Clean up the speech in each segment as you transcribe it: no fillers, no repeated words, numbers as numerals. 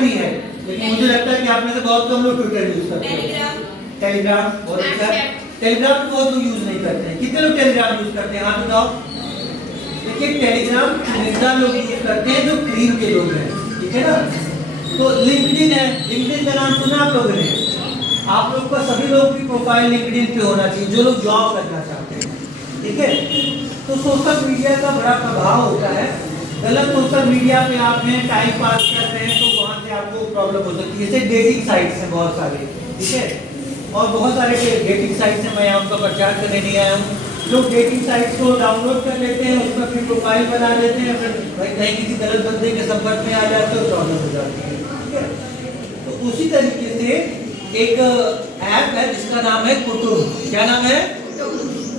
भी है, लेकिन मुझे लगता है कि आप में से बहुत कम लोग ट्विटर यूज करते हैं। टेलीग्राम बहुत अच्छा है। टेलीग्राम तो बहुत लोग यूज नहीं करते हैं। कितने लोग टेलीग्राम यूज करते हैं, हाथ उठाओ। देखिए टेलीग्राम चुनिंदा लोग यूज करते हैं जो क्रीम के लोग हैं, ठीक है ना। तो लिंक्डइन है, लिंक्डइन का नाम सुना आप लोगों ने? आप लोग का सभी लोग की प्रोफाइल लिंक्डइन पे होना चाहिए जो लोग जॉब करना चाहते हैं, ठीक है। तो सोशल मीडिया का बड़ा प्रभाव होता है। गलत सोशल मीडिया पे आप हैं, टाइम पास कर रहे हैं, तो वहाँ से आपको प्रॉब्लम हो सकती है। जैसे डेटिंग साइट्स हैं बहुत सारे, ठीक है, और बहुत सारे डेटिंग साइट्स हैं, मैं यहाँ उनका प्रचार करने नहीं आया हूँ। लोग डेटिंग साइट्स को डाउनलोड कर लेते हैं, उसमें अपनी प्रोफाइल बना लेते हैं, फिर भाई कहीं किसी गलत बंदे के संपर्क में आ जाते हो, प्रॉब्लम हो जाती है, ठीक है। तो उसी तरीके से एक ऐप है जिसका नाम है कुटुंब। क्या नाम है?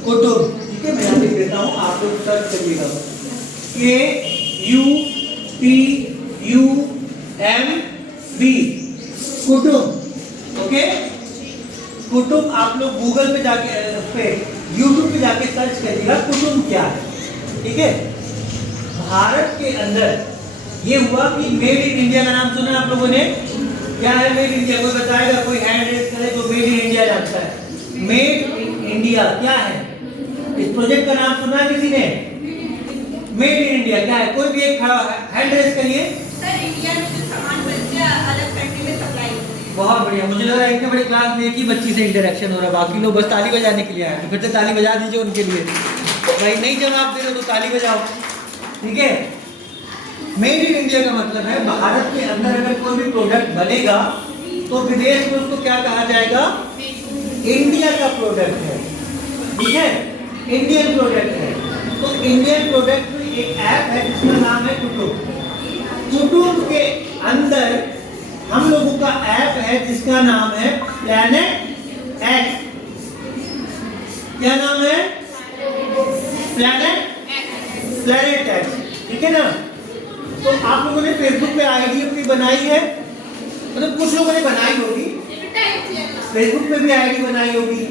कुटुंब, ठीक है। मैं यहाँ लिख देता हूँ, आप लोग सर्च करिएगा, KUTUMB, कुटुंब, ओके। कुटुंब आप लोग गूगल पे जाके, पे यूट्यूब पे जाके सर्च करिएगा कुटुंब क्या है, ठीक है। भारत के अंदर ये हुआ कि मेड इन इंडिया का नाम सुना आप लोगों ने? क्या है मेड इन इंडिया? कोई बताएगा? कोई हैंड रेज करे तो मेड इन इंडिया जानता है। मेड इन इंडिया क्या है? इस प्रोजेक्ट का नाम सुना है किसी ने? मेड इन इंडिया क्या है? कोई भी एक खड़ा हैंड रेज करिए। सर इंडिया में जो सामान बनते हैं अलग कंट्री में सप्लाई होते हैं। बहुत बढ़िया। मुझे लग रहा है इतने बड़ी क्लास में एक ही बच्ची से इंटरेक्शन हो रहा है, बाकी लोग बस ताली बजाने के लिए आए। तो फिर से ताली बजा दीजिए उनके लिए। भाई नहीं जवाब दे रहे तो ताली बजाओ, ठीक है। मेड इन इंडिया का मतलब है भारत के अंदर अगर कोई भी प्रोडक्ट बनेगा तो विदेश में उसको क्या कहा जाएगा? इंडिया का प्रोडक्ट है, ठीक है, इंडियन प्रोडक्ट है। तो इंडियन प्रोडक्ट में एक ऐप है जिसका नाम है कुटुंब। कुटुंब के अंदर हम लोगों का ऐप है जिसका नाम है प्लैनेट एक्स। क्या नाम है? प्लैनेट एक्स, ठीक है ना। तो आप लोगों ने फेसबुक पे आईडी अपनी बनाई है, मतलब कुछ लोगों ने बनाई होगी, फेसबुक पे भी आईडी बनाई होगी,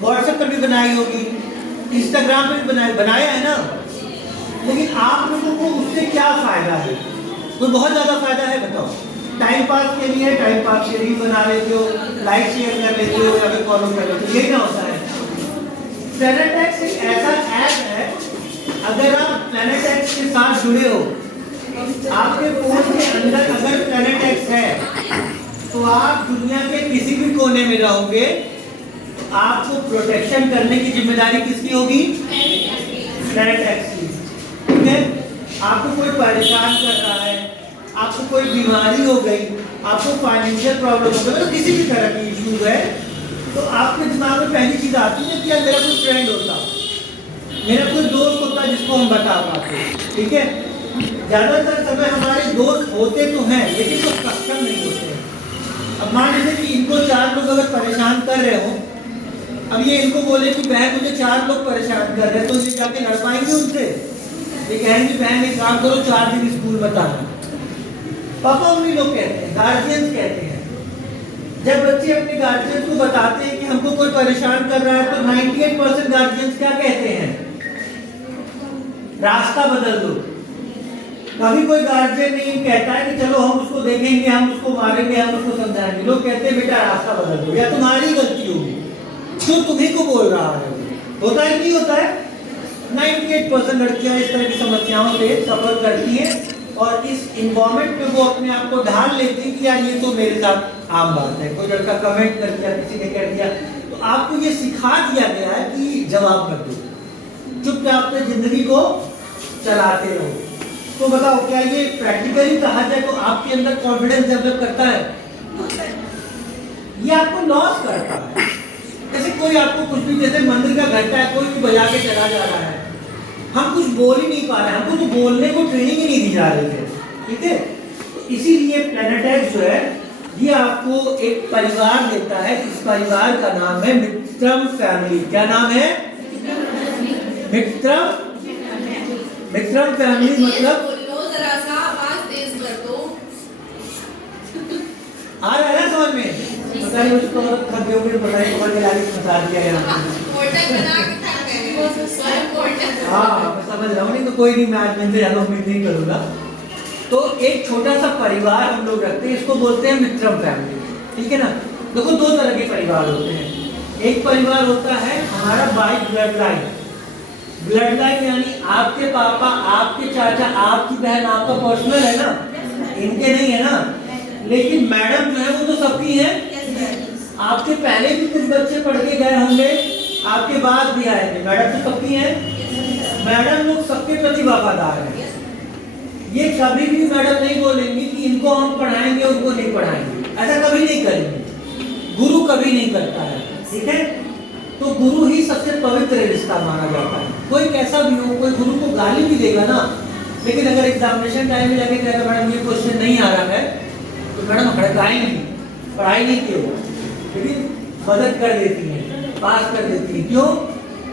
व्हाट्सएप पर भी बनाई होगी, इंस्टाग्राम पे भी बनाया है ना। लेकिन आप लोगों को उससे क्या फायदा है? कोई बहुत ज्यादा फायदा है? बताओ। टाइम पास के लिए, टाइम पास के लिए बना लेते हो, लाइक शेयर कर लेते हो या फिर फॉलो कर लेते हो, यही ना होता है। प्लैनेट एक्स एक ऐसा ऐप है, अगर आप प्लैनेट एक्स के साथ जुड़े हो, आपके फोन के अंदर अगर प्लैनेट एक्स है तो आप दुनिया के किसी भी कोने में रहोगे, आपको प्रोटेक्शन करने की जिम्मेदारी किसकी होगी? प्लैनेट एक्स की, ठीक है। आपको कोई परेशान कर रहा है, आपको कोई बीमारी हो गई, आपको फाइनेंशियल प्रॉब्लम हो गई, मतलब किसी भी तरह की इश्यूज है, तो आपके दिमाग में पहली चीज आती है कि यार मेरा कोई फ्रेंड होता, मेरा कोई दोस्त होता जिसको हम बता पाते, ठीक है। ज्यादातर समय हमारे दोस्त होते तो हैं लेकिन वो सक्षम नहीं होते। अब मान लीजिए कि इनको 4 लोग अगर परेशान कर रहे हो, अब ये इनको बोले कि बहन मुझे 4 लोग परेशान कर रहे हैं, तो ये जाके लड़ पाएंगे उनसे? ये कहेंगे बहन एक काम करो 4 दिन स्कूल मत आना। पापा मम्मी लोग कहते हैं, गार्जियंस कहते हैं, जब बच्चे अपने गार्जियंस को बताते हैं कि हमको कोई परेशान कर रहा है तो 98% गार्जियंस क्या कहते हैं? रास्ता बदल दो। कभी कोई गार्जियन नहीं कहता है कि चलो हम उसको देखेंगे, हम उसको मारेंगे, हम उसको समझाएंगे। लोग कहते हैं बेटा रास्ता बदल दो, या तुम्हारी गलती होगी, जो तुम्हें को बोल रहा है। होता है नहीं होता है? 98% लड़कियां इस तरह की समस्याओं से सफर करती हैं और इस इन्वायरमेंट में वो अपने आप को ढाल लेती है कि यार ये तो मेरे साथ आम बात है। कोई लड़का कमेंट कर दिया, किसी ने कह दिया, तो आपको ये सिखा दिया गया है कि जवाब मत दो, चुपचाप से जिंदगी को चलाते रहो। तो बताओ क्या ये प्रैक्टिकली कहा जाए तो आपके अंदर कॉन्फिडेंस डेवलप करता है? ये आपको लॉस करता है। जैसे कोई आपको कुछ भी, जैसे मंदिर का घंटा है, कोई भी बजा के चला जा रहा है, हम कुछ बोल ही नहीं पा रहे, हमको तो बोलने को ट्रेनिंग ही नहीं दी जा रही है, ठीक है। तो इसीलिए प्लैनेट एक्स जो है ये आपको एक परिवार देता है। इस परिवार का नाम है मित्रम फैमिली। क्या नाम है? मित्रम फैमिली। मतलब जरा सा आवाज तेज कर दो। आ रहा है ना समझ में? पता नहीं उसको थक गए होंगे, पता नहीं कौन मिला के फंसा दिया यहाँ। पोर्टल बना के थक गए वो स्वयं पोर्टल। हाँ मैं समझ रहा हूँ, नहीं तो कोई नहीं, मैं आज इनसे ज़्यादा उम्मीद नहीं करूँगा। तो एक छोटा सा परिवार हम लोग रखते हैं, इसको बोलते हैं मित्रम फैमिली, ठीक है ना। देखो दो तरह के परिवार होते हैं, एक परिवार होता है हमारा by blood line, blood line यानी आपके पापा, आपके चाचा, आपकी बहन, आपका पर्सनल है ना, इनके नहीं है ना। लेकिन मैडम जो है वो तो सबकी है, आपके पहले भी कुछ बच्चे पढ़ के गए होंगे, आपके बाद भी आए थे, मैडम तो सबकी है। मैडम लोग सबके प्रति वफादार हैं, ये कभी भी मैडम नहीं बोलेंगी कि इनको हम पढ़ाएंगे उनको नहीं पढ़ाएंगे, ऐसा कभी नहीं करेंगे। गुरु कभी नहीं करता है, ठीक है। तो गुरु ही सबसे पवित्र रिश्ता माना जाता है। कोई कैसा भी हो, कोई गुरु को गाली भी देगा ना, लेकिन अगर एग्जामिनेशन टाइम में जाके कहेगा मैडम ये क्वेश्चन नहीं आ रहा है, तो मैडम हड़काएंगी, पढ़ाई नहीं की हो, लेकिन मदद कर देती हैं, पास कर देती हैं। क्यों?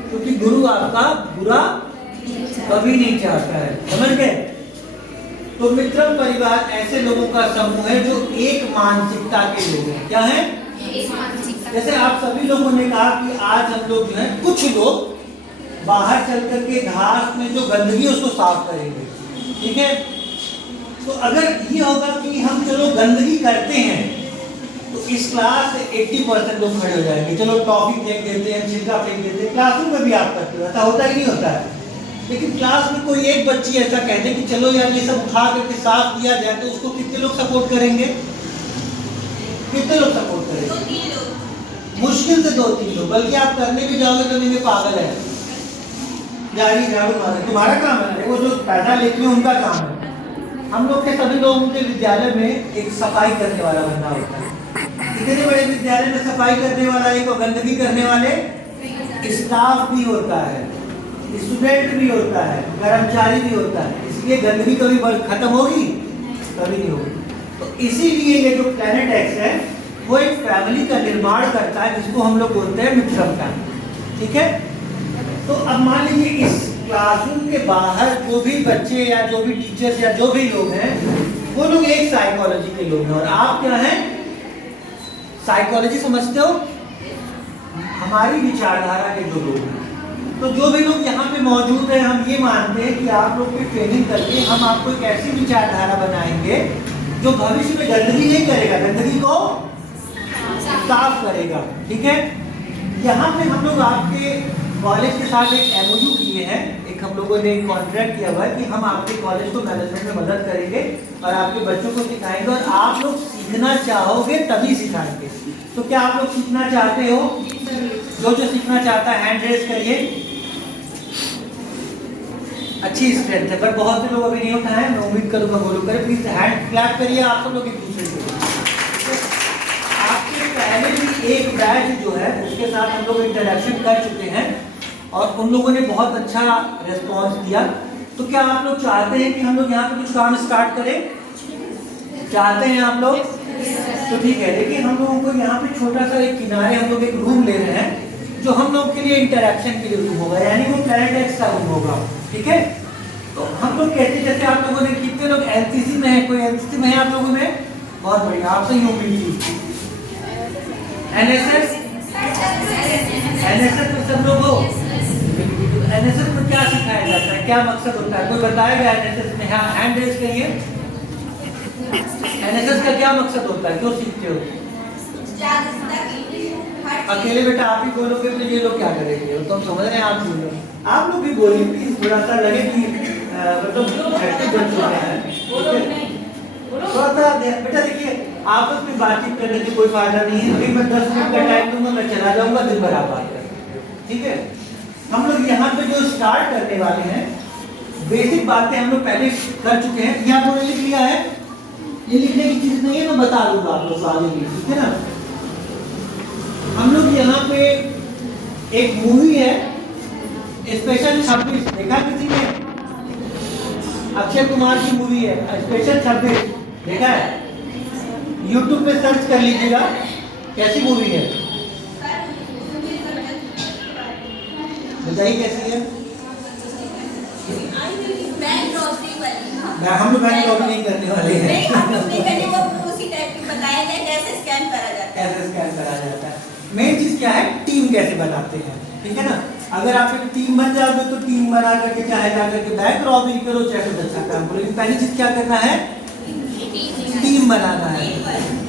क्योंकि गुरु आपका बुरा कभी नहीं चाहता है, समझ गए। तो मित्रम परिवार ऐसे लोगों का समूह है जो एक मानसिकता के लोग हैं। क्या है? जैसे आप सभी लोगों ने कहा कि आज हम लोग जो है, कुछ लोग बाहर चल करके घास में जो गंदगी है उसको साफ करेंगे, ठीक है। तो अगर ये होगा कि हम चलो गंदगी करते हैं, तो इस क्लास से 80% लोग खड़े हो जाएंगे, चलो टॉफी फेंक देते हैं, छिलका फेंक देते हैं। क्लासरूम में भी आप करते हो, ऐसा होता ही नहीं होता है। लेकिन क्लास में कोई एक बच्ची ऐसा कहते कि चलो यार ये सब उठा करके साफ किया जाए, तो उसको कितने लोग सपोर्ट करेंगे? कितने लोग सपोर्ट करेंगे? मुश्किल से 2-3 लोग, बल्कि आप करने भी जाओगे तो नहीं, पागल है, झाड़ू मारे, तुम्हारा काम है, वो जो पैसा लेते हैं उनका काम है। हम लोग के सभी लोगों के विद्यालय में एक सफाई करने वाला बंदा होता है। इतने बड़े विद्यालय में सफाई करने वाला एक और गंदगी करने वाले स्टाफ भी होता है, स्टूडेंट भी होता है, कर्मचारी भी होता है। इसलिए गंदगी कभी खत्म होगी? कभी नहीं होगी। तो इसीलिए ये जो प्लैनेट एक्स है वो एक फैमिली का निर्माण करता है, जिसको हम लोग बोलते हैं मित्रम फैमिली, ठीक है। तो अब मान लीजिए इस क्लासरूम के बाहर जो भी बच्चे या जो भी टीचर्स या जो भी लोग हैं, वो लोग एक साइकोलॉजी के लोग हैं, और आप क्या हैं? साइकोलॉजी समझते हो? हमारी विचारधारा के जो लोग हैं। तो जो भी लोग यहाँ पे मौजूद हैं, हम ये मानते हैं कि आप लोग की ट्रेनिंग करके हम आपको एक ऐसी विचारधारा बनाएंगे जो भविष्य में गंदगी नहीं करेगा, गंदगी को साफ करेगा, ठीक है। यहाँ पे हम लोग आपके कॉलेज के साथ एक MOU किए हैं, एक हम लोगों ने एक कॉन्ट्रैक्ट किया हुआ है कि हम आपके कॉलेज को मैनेजमेंट में मदद करेंगे और आपके बच्चों को सिखाएंगे, और आप लोग सीखना चाहोगे तभी सिखाएंगे। तो क्या आप लोग सीखना चाहते हो? जो सीखना चाहता है हैंड रेज करिए। अच्छी स्ट्रेंथ है, पर बहुत से लोग अभी नहीं उठाए हैं, मैं उम्मीद करूंगा वो लोग करें। प्लीज हैंड क्लैप करिए आप सब लोग एक दूसरे को। आपके पहले भी एक बैच जो है उसके साथ हम लोग इंटरेक्शन कर चुके हैं और उन लोगों ने बहुत अच्छा रेस्पॉन्स दिया। तो क्या आप लोग चाहते हैं कि हम लोग यहाँ पे कुछ काम स्टार्ट करें? चाहते हैं आप लोग? तो ठीक है, देखिए हम लोगों को यहाँ पे छोटा सा एक किनारे हम लोग एक रूम ले रहे हैं जो हम लोग के लिए इंटरेक्शन के लिए रूम होगा, यानी वो प्लैनेट एक्स का रूम होगा, ठीक है। तो हम लोग कहते हैं जैसे आप लोगों ने, कितने लोग एनसीसी में है? कोई एनसीसी में है आप लोगों में? बहुत बढ़िया, आपसे ही उम्मीद थी। एनएसएस में सब लोग हो? एनएसएस में क्या सिखाया जाता है, क्या मकसद होता है? कोई बताएगा एनएसएस में? हाँ, हैंड रेज करिए। एनएसएस का क्या मकसद होता है, क्यों सीखते हो? अकेले बेटा आप ही बोलोगे तो ये लोग क्या करेंगे? तो हम समझ रहे हैं, आप बोलो, आप लोग भी बोलिए प्लीज, थोड़ा सा लगे कि मतलब एक्टिव बन चुके हैं। थोड़ा सा बेटा देखिए, आपस में बातचीत करने से कोई फायदा नहीं है। अभी मैं 10 मिनट का टाइम दूंगा, मैं चला जाऊंगा, दिन भर आप बात करेंगे, ठीक है। हम लोग यहाँ पे जो स्टार्ट करने वाले हैं, बेसिक बातें हम लोग पहले कर चुके हैं। यहाँ पर लिख लिया है, ये लिखने की चीज नहीं है, मैं बता दूंगा आप लोग आगे भी, ठीक है ना। हम लोग यहाँ पे एक मूवी है स्पेशल 26, देखा किसी ने? अक्षय कुमार की मूवी है स्पेशल 26, देखा है? YouTube पे सर्च कर लीजिएगा, कैसी मूवी है, बताइए कैसी है। हम लोग बैंक रॉबरी नहीं करने वाले हैं। नहीं, हम लोग नहीं करने, वो उसी टाइप की बताया जाए कैसे स्कैन करा जाता है। कैसे स्कैन करा जाता है, मेन चीज क्या है, टीम कैसे बनाते हैं, ठीक है ना। अगर आप एक टीम बन जाओगे तो टीम बना करके चाहे जाकर के बैंक रॉबिंग करो, चाहे कुछ अच्छा काम करो, लेकिन पहली चीज क्या करना है, टीम बनाना है।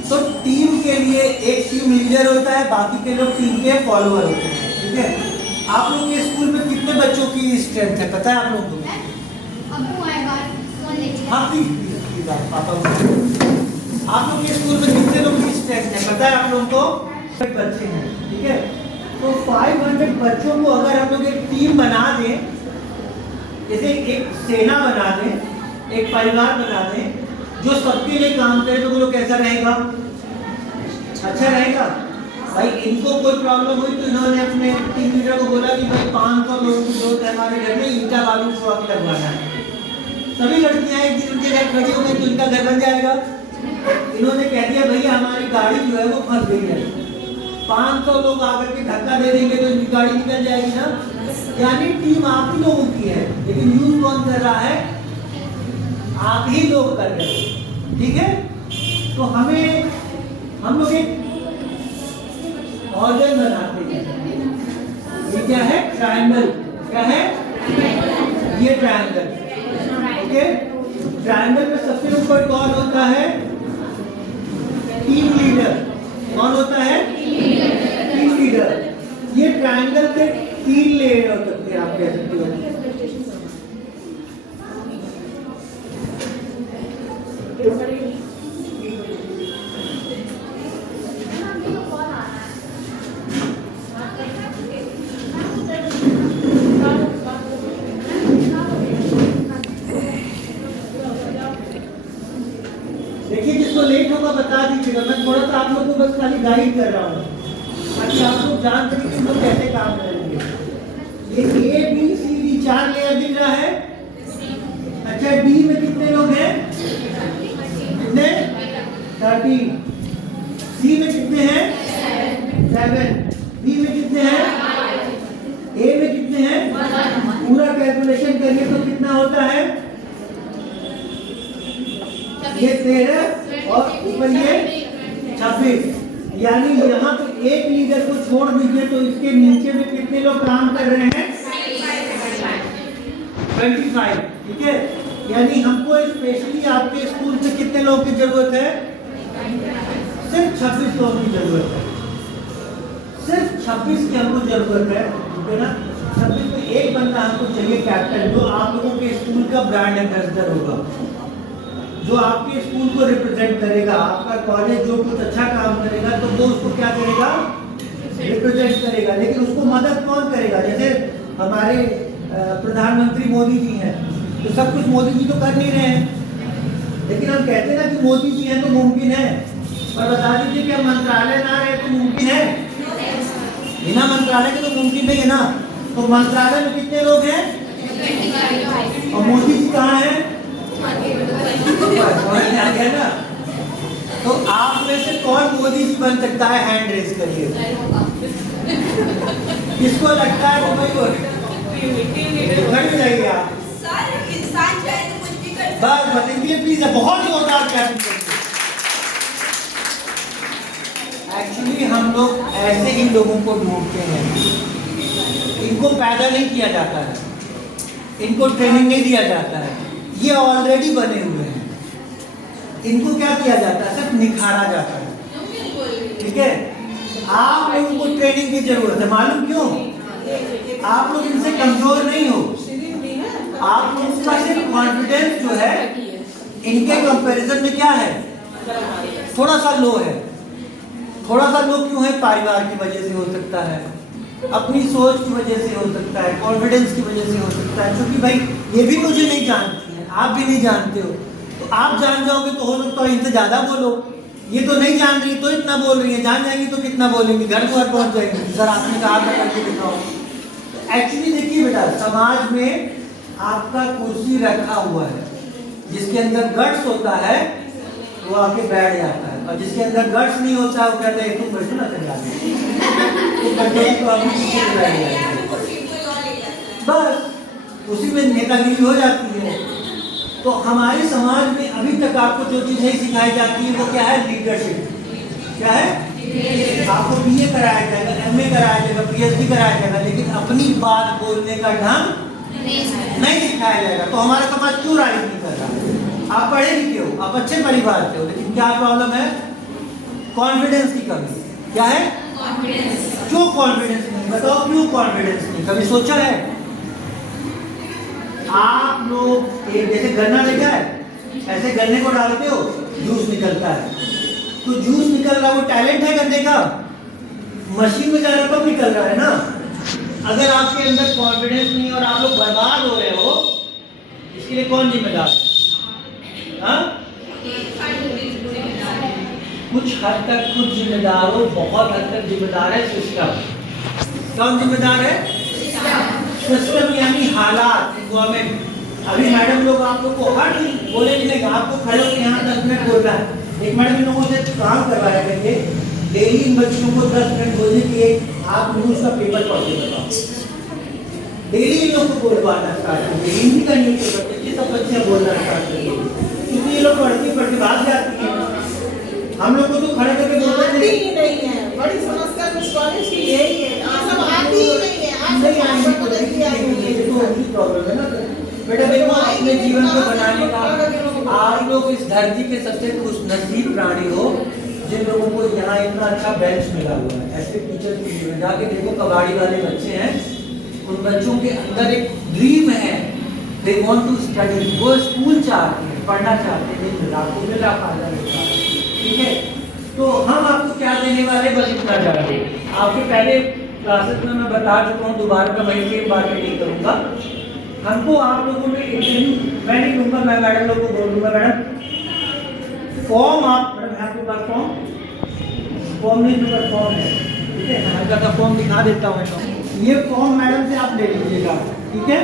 तो टीम के लिए एक टीम लीडर होता है, बाकी के लोग टीम के फॉलोअर होते हैं, ठीक है। आप लोग के स्कूल में कितने बच्चों की स्ट्रेंथ है पता है आप लोगों को? हाँ प्लीज पापा, आप लोग के स्कूल में कितने लोग की स्ट्रेंथ है पता है आप लोगों को? बच्चे हैं, ठीक है। तो 500 बच्चों को अगर हम लोग एक टीम बना दें, जैसे एक सेना बना दें, एक परिवार बना दें जो सबके लिए काम करे, तो वो लोग कैसा रहेगा, अच्छा रहेगा। भाई इनको कोई प्रॉब्लम हुई तो इन्होंने अपने टीम लीडर को बोला कि भाई 500 लोगों की जरूरत है हमारे घर में, ईंटा बालू को आके लगवाना है। सभी लड़कियां एक दिन उनके घर खड़ी हो गई तो इनका घर बन जाएगा। इन्होंने कह दिया भैया हमारी गाड़ी जो है वो फंस गई है, 500 लोग आकर के धक्का दे देंगे तो इनकी गाड़ी निकल जाएगी ना। यानी टीम आप ही लोगों की है, लेकिन यूज कौन कर रहा है, आप ही लोग कर रहे हो, ठीक है। तो हम लोग एक ऑर्गन बनाते हैं, ये क्या है, ट्रायंगल, क्या है ये ट्रायंगल, ओके। ट्रायंगल में सबसे ऊपर कौन होता है, टीम लीडर। कौन होता है, टीम लीडर। ये ट्रायंगल के 3 लेयर हो सकते हैं, आप कह सकते हो। देखिए जिसको लेट होगा बता दीजिएगा, मैं थोड़ा सा आप लोगों को बस खाली गाइड कर रहा हूँ ताकि आप लोग जान सकें कि लोग कैसे काम करेंगे। ये A B C D 4 layer दिख रहा है। अच्छा डी में कितने लोग हैं, कितने, 13। सी में कितने हैं, 7। बी में कितने हैं, ए में कितने हैं, पूरा कैलकुलेशन करिए तो कितना होता है, ये 13 और ऊपर ये 26। यानी यहाँ पे एक लीडर को छोड़ दीजिए तो इसके नीचे में कितने लोग काम कर रहे हैं, 25, ठीक है। यानी हमको स्पेशली आपके स्कूल से कितने लोगों की जरूरत है, सिर्फ 26 लोगों की जरूरत है, सिर्फ 26 की हमको जरूरत है, ठीक है ना। 26 में एक बंदा हमको चाहिए कैप्टन, जो आप लोगों के स्कूल का ब्रांड एम्बेसडर होगा, जो आपके स्कूल को रिप्रेजेंट करेगा। आपका कॉलेज जो कुछ अच्छा काम करेगा तो वो उसको क्या करेगा, रिप्रेजेंट करेगा। लेकिन उसको मदद कौन करेगा, जैसे हमारे प्रधानमंत्री मोदी जी हैं, तो सब कुछ मोदी जी तो कर नहीं रहे हैं, लेकिन हम कहते हैं ना कि मोदी जी हैं तो मुमकिन है। और बता दीजिए कि हम मंत्रालय ना रहे तो मुमकिन है, बिना मंत्रालय के तो मुमकिन नहीं है ना। तो मंत्रालय में कितने लोग हैं, और मोदी जी कहाँ हैं, ना। तो आप में से कौन मोदी जी बन सकता है, हैंड रेज करिए। किसको लगता है वो भाई खड़ी जाइए आप, इंसान चाहे तो कुछ भी कर बस बताइए प्लीज, बहुत जोरदार क्लैपिंग। एक्चुअली हम लोग ऐसे ही लोगों को ढूंढते हैं, इनको पैदा नहीं किया जाता है, इनको ट्रेनिंग नहीं दिया जाता है, ये ऑलरेडी बने हुए हैं। इनको क्या किया जाता है, सिर्फ निखारा जाता है, ठीक है। आप लोगों को ट्रेनिंग की जरूरत है, मालूम क्यों, आप लोग इनसे कमजोर नहीं हो, आप लोगों का सिर्फ कॉन्फिडेंस जो है इनके कंपैरिजन में क्या है, थोड़ा सा लो है। थोड़ा सा लो क्यों है, परिवार की वजह से हो सकता है, अपनी सोच की वजह से हो सकता है, कॉन्फिडेंस की वजह से हो सकता है, क्योंकि भाई ये भी मुझे नहीं जानती है, आप भी नहीं जानते हो, तो आप जान जाओगे तो हो सकता है इनसे ज्यादा बोलो। ये तो नहीं जान रही तो इतना बोल रही है, जान जाएंगी तो कितना बोलेंगी, घर द्वार पहुंच जाएंगी, सर आपने कहा था करके दिखाओ। एक्चुअली देखिए बेटा, समाज में आपका कुर्सी रखा हुआ है, जिसके अंदर गट्स होता है वो आके बैठ जाता है, और जिसके अंदर गट्स नहीं होता है वो कहता है तुम बैठो ना चला बस उसी में नेतागिरी हो जाती है। तो हमारे समाज में अभी तक आपको जो चीज नहीं सिखाई जाती है वो क्या है, लीडरशिप। क्या है, आपको बीए कराया जाएगा, एमए कराया जाएगा, पीएचडी कराया जाएगा, लेकिन अपनी बात बोलने का ढंग नहीं सिखाया जाएगा। तो हमारा समाज क्यों राजनीति कर रहा है? आप पढ़े लिखे हो, आप अच्छे परिवार से हो, लेकिन क्या प्रॉब्लम है? कॉन्फिडेंस की कमी। क्या है? क्यों कॉन्फिडेंस नहीं? बताओ क्यों कॉन्फिडेंस नहीं? कभी सोचा है? आप लोग एक जैसे गन्ना लेकर है, ऐसे गन्ने को डालते हो, जूस निकलता है। तो जूस निकल रहा, वो टैलेंट है गन्ने का? मशीन में जा रहा तब निकल रहा है ना। अगर आपके अंदर कॉन्फिडेंस नहीं और आप लोग बर्बाद हो रहे हो, इसके लिए कौन जिम्मेदार है? हाँ? कुछ हद तक कुछ जिम्मेदार हो, बहुत हद तक जिम्मेदार है सिस्टम। कौन जिम्मेदार है? सिस्टम यानी हालात, गवर्नमेंट। अभी मैडम लोग आप लोग को हर चीज बोले मिलेगा, आपको खड़े होकर यहाँ 10 मिनट बोलना है। एक मैडम इन लोगों से काम करवाया करिए, डेली इन बच्चों को 10 मिनट बोलने की एक आप न्यूज का पेपर पढ़ के बताओ। डेली इन लोग को बोलवाना स्टार्ट करिए, हिंदी का न्यूज पेपर, ये सब बच्चे बोलना स्टार्ट करिए, क्योंकि ये लोग पढ़ते भाग जाती हैं। हम लोग को तो खड़े करके बोलना ही नहीं है। बड़ी समस्या कुछ कॉलेज की यही है, सब आती ही नहीं है। आज नहीं आएंगे तो प्रॉब्लम है ना बेटा। देखो अपने जीवन को बनाने का आप लोग इस धरती के सबसे खुशनसीब प्राणी हो जिन लोगों को यहाँ इतना अच्छा बेंच मिला हुआ है। ऐसे टीचर की जाके देखो, कबाड़ी वाले बच्चे हैं, उन बच्चों के अंदर एक ड्रीम है, दे वांट टू स्टडी, वो स्कूल चाहते हैं, पढ़ना चाहते हैं, लेकिन आपको मेरा फायदा मिलता है। ठीक है, तो हम आपको क्या देने वाले, बस इतना जानते। आपके पहले क्लासेस में मैं बता चुका हूँ, दोबारा का मैं सेम बातें नहीं करूँगा। हमको आप लोगों में इंटरव्यू मैं नहीं दूंगा, मैं मैडम लोग को बोल दूंगा, मैडम फॉर्म आप, मैडम आपके पास फॉर्म नहीं दूंगा, फॉर्म है, ठीक है, हल्का सा फॉर्म दिखा देता हूँ। ये फॉर्म मैडम से आप ले लीजिएगा, ठीक है।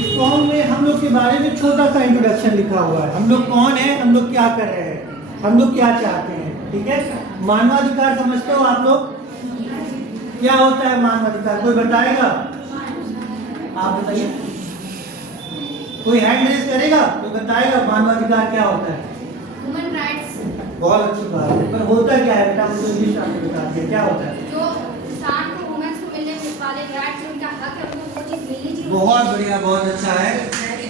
इस फॉर्म में हम लोग के बारे में छोटा सा इंट्रोडक्शन लिखा हुआ है, हम लोग कौन है, हम लोग क्या कर रहे हैं, हम लोग क्या चाहते हैं, ठीक है। मानवाधिकार समझते हो आप लोग? क्या होता है मानवाधिकार, कोई बताएगा? आप बताइए, कोई हैंड रेज करेगा तो बताएगा मानवाधिकार क्या होता है? Human rights. बहुत अच्छी बात है, पर होता क्या है बेटा, मुझे इंग्लिश में बता दिया, क्या होता है? जो इंसान को वुमेन्स को मिलने वाले राइट्स, उनका हक है, उनको वो चीज मिलनी चाहिए। बहुत बढ़िया, बहुत अच्छा है।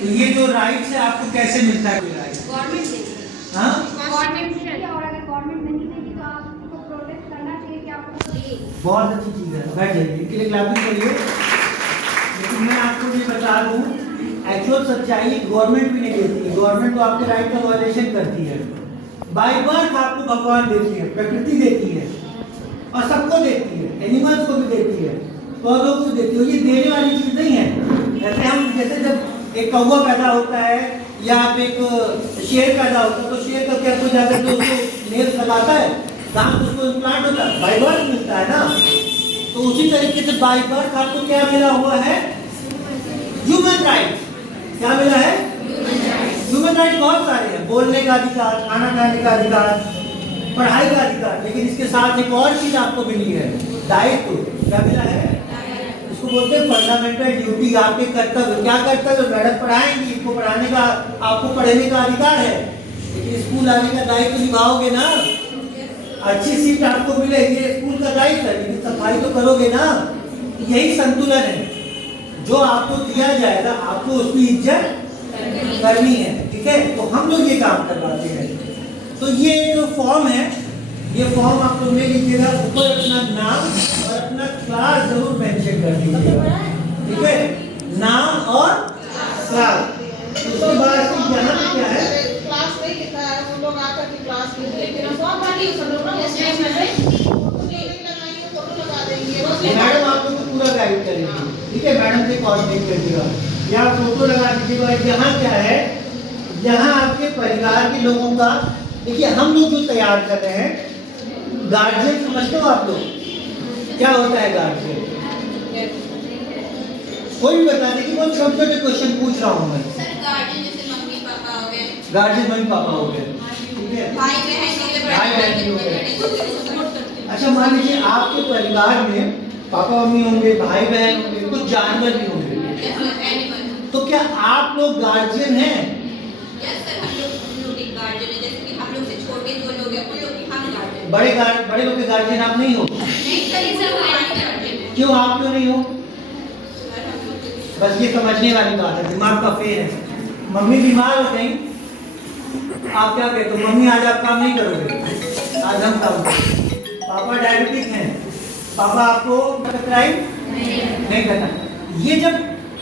तो ये जो राइट्स है आपको कैसे मिलता है? कोई राइट गवर्नमेंट देगी। हाँ, गवर्नमेंट देगी, और अगर गवर्नमेंट नहीं देगी तो आपको प्रोटेस्ट करना चाहिए कि आपको दे। बहुत अच्छी चीज़ है, बैठ जाइए, इनके लिए क्लैपिंग करिए। लेकिन मैं आपको ये बता दूं, एक्चुअल सच्चाई गवर्नमेंट भी नहीं देती है। गवर्नमेंट तो आपके राइट का वायलेशन करती है। बाय बर्थ आपको भगवान देती है, प्रकृति देती है, और सबको देती है, एनिमल्स को भी देती है, पौधों को भी देती है। ये देने वाली चीज़ नहीं है। जैसे हम, जैसे जब एक कौवा पैदा होता है या आप एक शेर पैदा होता है, तो शेर का क्या कुछ जाकर के उसको नेल्स लगाता है, दांत उसको इम्प्लांट होता है, बाय बर्थ मिलता है ना। तो उसी तरीके से बाय बर्थ आपको क्या मिला हुआ है? Human right. क्या मिला है? ह्यूमन राइट बहुत सारे हैं, बोलने का अधिकार, खाना खाने का अधिकार, पढ़ाई का अधिकार, लेकिन इसके साथ एक और चीज आपको मिली है, दायित्व। क्या मिला है? इसको बोलते हैं फंडामेंटल ड्यूटी, आपके कर्तव्य। क्या कर्तव्य? मैडम पढ़ाएंगी, इसको पढ़ाने का, आपको पढ़ने का अधिकार है, लेकिन स्कूल आने का दायित्व निभाओगे ना। अच्छी सीट आपको मिलेगी, स्कूल का दायित्व है, लेकिन सफाई तो करोगे ना। यही संतुलन है, जो आपको दिया जाएगा आपको उसकी इज्जत करनी है, ठीक है। तो हम लोग ये काम करवाते हैं। तो ये एक फॉर्म है, ये फॉर्म आप लोग ले लीजिएगा, ऊपर अपना नाम और अपना क्लास जरूर मेंशन कर दीजिएगा, ठीक है, नाम और क्लास। उसके बाद यहाँ पे क्या है, क्लास नहीं लिखा है, वो लोग आकर के क्लास में लेकिन हम बहुत बारी सब लोग ना स्टेज में फोटो लगा देंगे। मैडम आप लोग को पूरा गाइड करेंगे, ठीक है, मैडम से कोऑर्डिनेट करिएगा या फोटो लगा दीजिएगा। यहाँ क्या है, यहाँ आपके परिवार के लोगों का, देखिए हम लोग जो तैयार कर रहे हैं, गार्जियन समझते हो आप लोग? क्या होता है गार्जियन? कोई भी बता दे कि बहुत छोटे छोटे क्वेश्चन पूछ रहा हूँ मैं। सर गार्जियन जैसे मम्मी पापा हो गए, गार्जियन मम्मी पापा हो गए, ठीक है, भाई बहन हो गए। अच्छा मान लीजिए आपके परिवार में पापा मम्मी होंगे, भाई बहन होंगे, कुछ जानवर भी होंगे, तो क्या आप लोग गार्जियन हैं? यस सर, हम लोग एक गार्जियन है, जैसे कि हम लोग से छोटे जो लोग हैं उन लोग की हम गार्जियन बड़े लोग के गार्जियन आप नहीं हो? क्यों आप क्यों नहीं हो? बस ये समझने वाली बात है, दिमाग का फेर है। मम्मी बीमार हो गई, आप क्या कहते हो? मम्मी आज आप काम नहीं करोगे, आज हम काम करेंगे। पापा डायबिटिक हैं, पापा आपको सब्सक्राइब नहीं करना। ये जब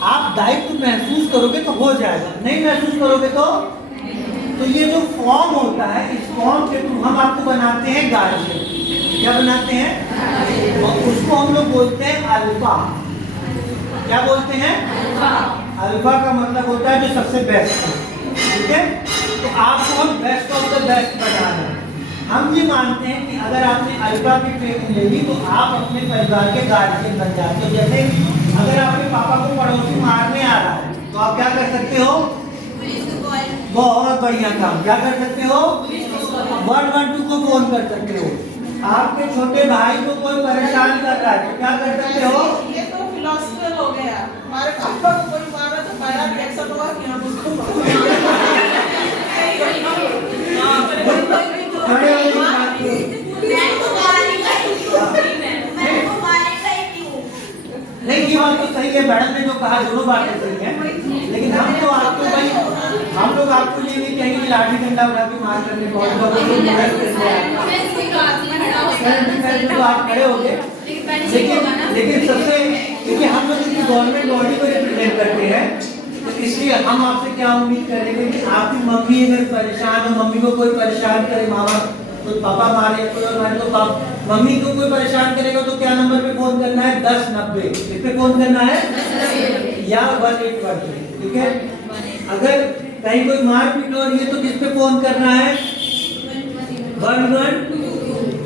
आप दायित्व महसूस करोगे तो हो जाएगा, नहीं महसूस करोगे तो ये जो फॉर्म होता है, इस फॉर्म के थ्रू हम आपको बनाते हैं गार्जियन। क्या बनाते हैं? और उसको हम लोग बोलते हैं अल्फा। क्या बोलते हैं? अल्फा का मतलब होता है जो सबसे बेस्ट है। ठीक है, तो आपको हम बेस्ट ऑफ द बेस्ट बना रहे हैं। हम ये मानते हैं कि अगर आपने अल्फा की ट्रेनिंग ले ली तो आप अपने परिवार के गार्जियन बन जाते हो। जैसे अगर आपके पापा को पड़ोसी मारने आ रहा है तो आप क्या कर सकते हो? बहुत बढ़िया काम। क्या कर सकते हो? 112 को फोन कर सकते हो। आपके छोटे भाई को कोई परेशान कर रहा है तो क्या कर सकते हो? ये तो फिलोसफर हो गया। हमारे पापा को कोई मारा तो पहला रिएक्शन होगा कि हम उसको खड़े होने की बात करो। नहीं, ये बात तो सही है, मैडम ने जो कहा दोनों बातें सही हैं, लेकिन हम लोग आपको ये नहीं कहेंगे कि लाठी डंडा उठा के मार करने को तो आप खड़े हो गए। लेकिन सबसे, क्योंकि हम लोग गवर्नमेंट बॉडी को रिप्रेजेंट करते हैं, तो इसलिए हम आपसे क्या उम्मीद करेंगे कि आपकी मम्मी अगर परेशान हो, मम्मी को कोई परेशान करे, मामा कोई पापा मारे कोई और मारे, तो मम्मी को कोई परेशान करेगा तो क्या नंबर पे फोन करना है? 1090। किस पे फोन करना है? या 1813। ठीक है, अगर कहीं कोई मारपीट हो रही है तो किस पे फोन करना है? 112।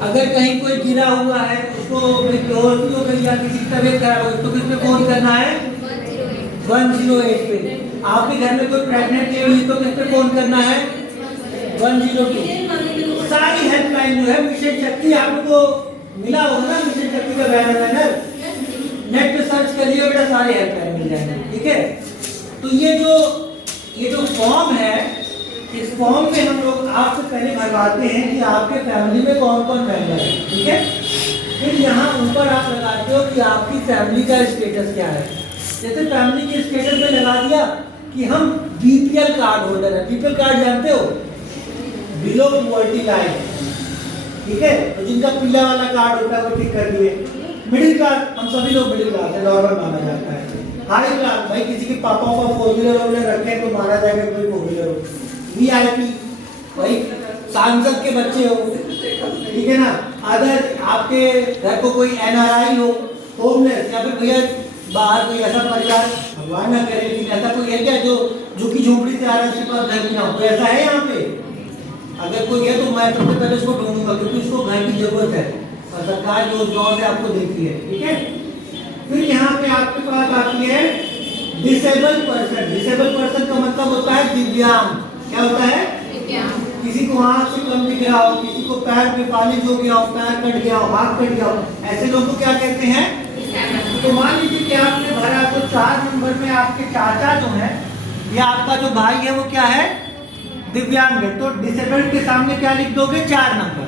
अगर कहीं कोई गिरा हुआ है, उसको बेहोश हो गई या किसी की तबीयत खराब हो गई तो किस पे फोन करना है? 108 पे। आपके घर में कोई प्रेग्नेंट लेडी तो किस पे फोन करना है? 102। सारी हेल्पलाइन जो है, मिशन शक्ति आपको मिला होगा ना, मिशन शक्ति का बैनर नेट पे सर्च करिए बेटा, सारे हेल्पलाइन मिल जाएंगे। ठीक है, तो ये जो फॉर्म है, इस फॉर्म में हम लोग आपसे पहले भरवाते हैं कि आपके फैमिली में कौन कौन मेंबर है। ठीक है, फिर यहाँ ऊपर आप लगाते हो कि आपकी फैमिली का स्टेटस क्या है। जैसे फैमिली के स्टेटस में लगा दिया कि हम बीपीएल कार्ड होल्डर है। बीपीएल कार्ड जानते हो? Below poverty line. ठीक है, तो जिनका पीला वाला कार्ड होता है वो टिक कर दिए। मिडिल क्लास, हम सभी लोग मिडिल क्लास है, नॉर्मल माना जाता है। हाई क्लास, भाई किसी के पापा का 4 व्हीलर रखे तो माना जाएगा कोई 4 व्हीलर हो। वीआईपी, भाई सांसद के बच्चे हो, ठीक है ना। अदर, आपके घर को कोई एनआरआई हो, होमलेस, या फिर भैया बाहर कोई ऐसा परिवार, भगवान ना करे, लेकिन ऐसा कोई है क्या जो कि झोपड़ी से आ रहा है, उसके पास घर भी ना हो? कोई ऐसा है यहाँ पे? अगर कोई है तो मैं सबसे पहले उसको ढूंढूंगा, क्योंकि उसको घर की जरूरत है और सरकार जो जॉब है आपको देती है। ठीक है, फिर यहाँ पे आपके पास आती है डिसेबल पर्सन। डिसेबल पर्सन का मतलब होता है दिव्यांग। क्या होता है? किसी को आंख से कम दिख रहा हो, किसी को पैर में पालिश हो गया हो, पैर कट गया हो, हाथ कट गया हो, ऐसे लोगों को क्या कहते हैं? तो मान लीजिए कि आपने भरा तो 4 नंबर में आपके चाचा जो है या आपका जो भाई है वो क्या है? दिव्यांग है। तो डिसेबल्ड के सामने क्या लिख दोगे? 4 नंबर।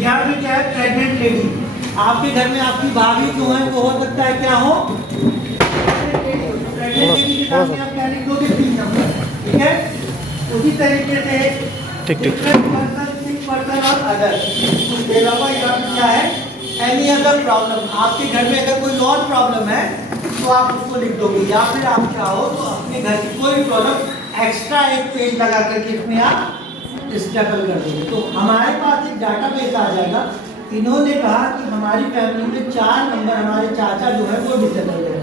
यहाँ पे क्या है? Pregnant lady. आपके घर में आपकी भाभी जो है वो हो सकता है क्या हो? प्रेग्नेंट लेडी के सामने आप क्या लिख दोगे? 3 नंबर। ठीक है, उसी तरीके से पर्सन और अदर, उसके अलावा यहाँ पे क्या है? Any other problem. आपके घर में अगर कोई और प्रॉब्लम है तो आप उसको लिख दोगे, या फिर आप चाहो तो अपने घर की कोई प्रॉब्लम एक्स्ट्रा एक पेज लगा करके इसमें आप स्टेपल कर दोगे। तो हमारे पास एक डाटाबेस आ जाएगा। इन्होंने कहा कि हमारी फैमिली में 4 नंबर हमारे चाचा जो है वो डिसेबल्ड है।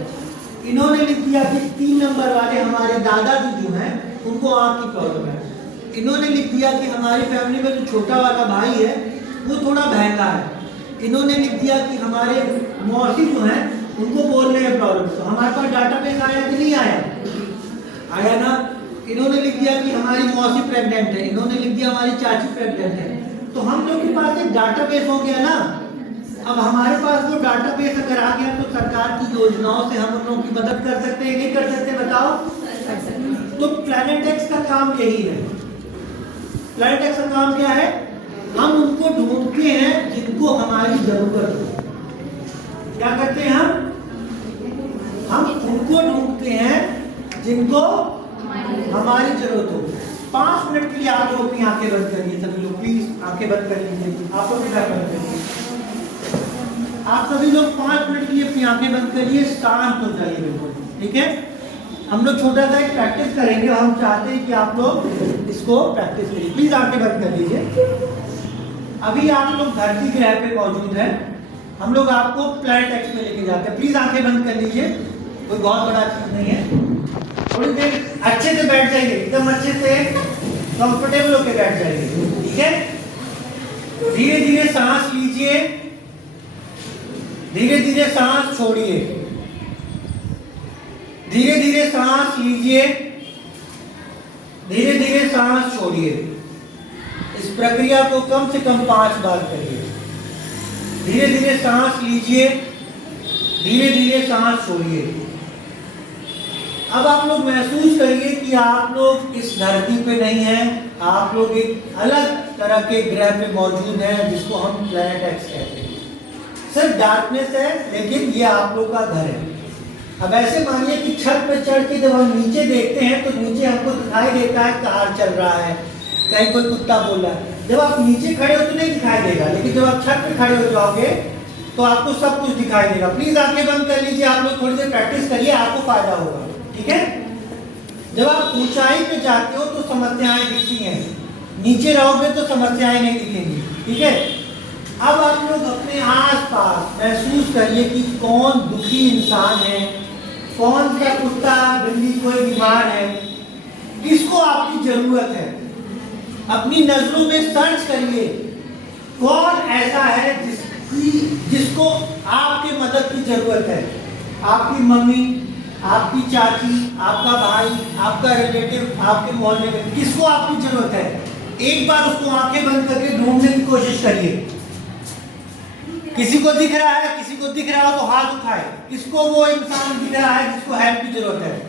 इन्होंने लिख दिया कि 3 नंबर वाले हमारे दादाजी जो हैं उनको आँख की प्रॉब्लम है। इन्होंने लिख दिया कि हमारी फैमिली में जो छोटा वाला भाई है वो थोड़ा बहका है। इन्होंने लिख दिया कि हमारे मौसी जो हैं उनको बोलने में प्रॉब्लम। तो हमारे पास डाटाबेस आया कि नहीं आया? आया ना। इन्होंने लिख दिया कि हमारी मौसी प्रेग्नेंट है, इन्होंने लिख दिया हमारी चाची प्रेग्नेंट है। तो हम लोग के पास एक डाटाबेस हो गया ना। अब हमारे पास वो डाटाबेस अगर आ गया तो सरकार की योजनाओं से हम उन लोगों की मदद कर सकते हैं, नहीं कर सकते? बताओ। तो प्लैनेट एक्स का काम यही है। प्लैनेट एक्स का काम क्या है? हम उनको ढूंढ जिनको हमारी जरूरत हो। क्या करते हैं हम उनको ढूंढते हैं जिनको हमारी जरूरत हो। 5 मिनट के लिए आप लोग अपनी आंखें बंद करिए, सभी लोग प्लीज आंखें बंद कर लीजिए। आप लोग भी बंद करिए, आप सभी लोग 5 मिनट के लिए अपनी आंखें बंद करिए, शांत हो जाइए बिल्कुल, ठीक है। हम लोग छोटा सा एक प्रैक्टिस करेंगे, हम चाहते हैं कि आप लोग इसको प्रैक्टिस करिए। प्लीज आंखें बंद कर लीजिए। अभी आप लोग धरती ग्रह पे मौजूद हैं, हम लोग आपको प्लैनेट एक्स में लेके जाते हैं। प्लीज आंखें बंद कर लीजिए, कोई बहुत बड़ा चीज नहीं है। थोड़ी देर अच्छे से बैठ जाइए, एकदम अच्छे से कंफर्टेबल होकर बैठ जाइए, ठीक है। धीरे धीरे सांस लीजिए, धीरे धीरे सांस छोड़िए, धीरे धीरे सांस लीजिए, धीरे धीरे सांस छोड़िए। इस प्रक्रिया को कम से कम 5 बार करिए। धीरे धीरे सांस लीजिए, धीरे धीरे सांस छोड़िए। अब आप लोग महसूस करिए कि आप लोग इस धरती पे नहीं हैं, आप लोग एक अलग तरह के ग्रह पे मौजूद हैं जिसको हम प्लैनेट एक्स कहते हैं। सिर्फ डार्कनेस है, लेकिन ये आप लोग का घर है। अब ऐसे मानिए कि छत पे चढ़ के जब हम नीचे देखते हैं तो नीचे हमको दिखाई देता है कार चल रहा है, कहीं कोई कुत्ता बोल रहा है। जब आप नीचे खड़े हो तो नहीं दिखाई देगा, लेकिन जब आप छत पे खड़े हो जाओगे तो आपको सब कुछ दिखाई देगा। प्लीज आंखें बंद कर लीजिए, आप लोग थोड़ी देर प्रैक्टिस करिए, आपको फायदा होगा, ठीक है। जब आप ऊंचाई पे जाते हो तो समस्याएं दिखती हैं, नीचे रहोगे तो समस्याएं नहीं दिखेंगी, ठीक है। अब आप लोग अपने आसपास महसूस करिए कि कौन दुखी इंसान है, कौन सा कुत्ता बिल्ली कोई बीमार है, किसको आपकी जरूरत है। अपनी नजरों में सर्च करिए कौन ऐसा है जिसको आपके मदद की जरूरत है। आपकी मम्मी, आपकी चाची, आपका भाई, आपका रिलेटिव, आपके मोहल्ले में किसको आपकी जरूरत है। एक बार उसको आंखें बंद करके ढूंढने की कोशिश करिए। किसी को दिख रहा है, किसी को दिख रहा हो तो हाथ उठाए। किसको वो इंसान दिख रहा है जिसको हेल्प की जरूरत है।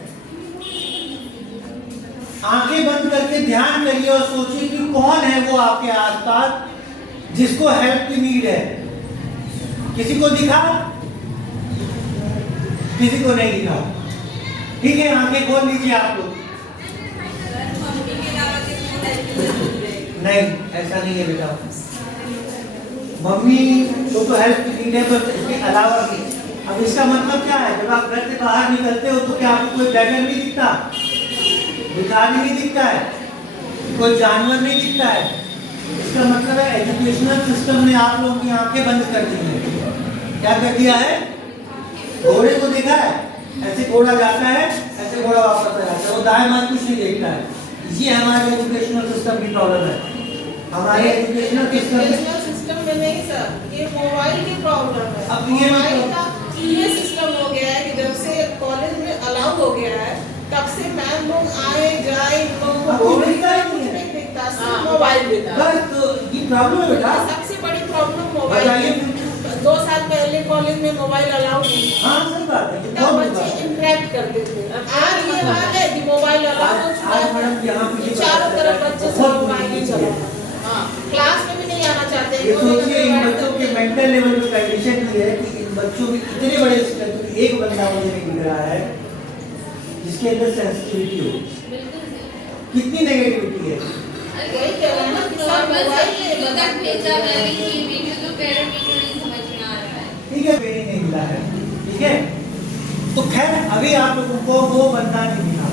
आंखें बंद करके ध्यान करिए और सोचिए कि कौन है वो आपके आसपास जिसको हेल्प की नीड है। किसी को दिखा, किसी को नहीं दिखा, ठीक है। आंखें खोल लीजिए आप लोग। नहीं, ऐसा नहीं है बेटा, मम्मी तो हेल्प की नीड है, पर इसके अलावा भी। अब इसका मतलब क्या है, जब आप घर से बाहर निकलते हो तो क्या आपको कोई बैगर नहीं दिखता, भिखारी नहीं दिखता है, कोई जानवर नहीं दिखता है। इसका मतलब है एजुकेशनल सिस्टम ने आप लोगों की आंखें बंद कर दी हैं। क्या कर दिया है, घोड़े को देखा है, ऐसे घोड़ा जाता है, ऐसे घोड़ा वापस आ जाता है, वो दाएं बाएं कुछ नहीं देखता है। ये हमारे एजुकेशनल सिस्टम की प्रॉब्लम है। हमारे एजुकेशनल सिस्टम में नहीं सर, ये मोबाइल की प्रॉब्लम है। अब ये मोबाइल का ये सिस्टम हो गया है कि जब से कॉलेज में अलाउ हो गया है तब से मैम लोग आए जाए, लोगों को नहीं दिखता, सिर्फ मोबाइल दिखता है। बस तो ये प्रॉब्लम है बेटा, सबसे बड़ी प्रॉब्लम मोबाइल है। 2 साल पहले कॉलेज में मोबाइल अलाउ नहीं था। हाँ सही बात है, तब बच्चे इंटरेक्ट करते थे। आज ये बात है कि मोबाइल अलाउ हो चुका है, चारों तरफ बच्चे सब मोबाइल ही चला रहे हैं। क्लास में भी नहीं आना चाहते। ये सोचिए इन बच्चों के मेंटल लेवल की कंडीशन ये है कि इन बच्चों की इतने बड़े स्पेक्ट्रम, एक बंदा मुझे नहीं दिख रहा है जिसके अंदर सेंसिटिविटी हो, कितनी नेगेटिविटी है। वही कह रहे हैं ना कि सब मोबाइल में बदल भेजा है कि वीडियो तो पेरेंट टीचर समझ में आ रहा है, ठीक है, मेरी नहीं मिला है, ठीक है। तो खैर अभी आप लोगों को वो बंदा नहीं मिला।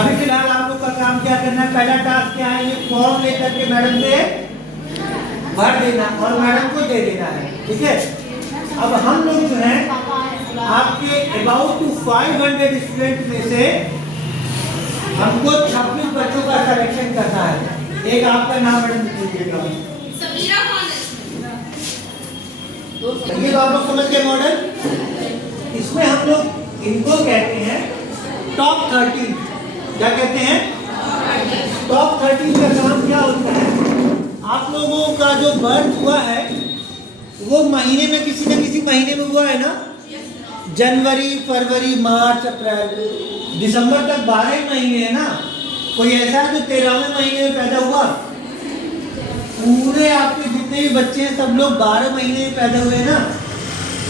अभी फिलहाल आप लोग का काम क्या करना है, पहला टास्क क्या है, ये फॉर्म लेकर के मैडम से भर देना और मैडम को दे देना है, ठीक है। अब हम लोग जो है आपके अबाउट टू 500 स्टूडेंट में से हमको 26 बच्चों का सिलेक्शन करना है। एक आपका नाम मैडम दीजिएगा। समीरा कौन है? ये तो आप लोग समझ गए मॉडल। इसमें हम लोग इनको कहते हैं टॉप 30। क्या कहते हैं, टॉप 30 का काम क्या होता है, आप लोगों का जो बर्थ हुआ है वो महीने में किसी न किसी महीने में हुआ है ना। जनवरी, फरवरी, मार्च, अप्रैल, दिसंबर तक 12 ही महीने है ना। कोई ऐसा है जो 13वें महीने में पैदा हुआ? पूरे आपके जितने भी बच्चे हैं सब लोग 12 महीने में पैदा हुए हैं ना,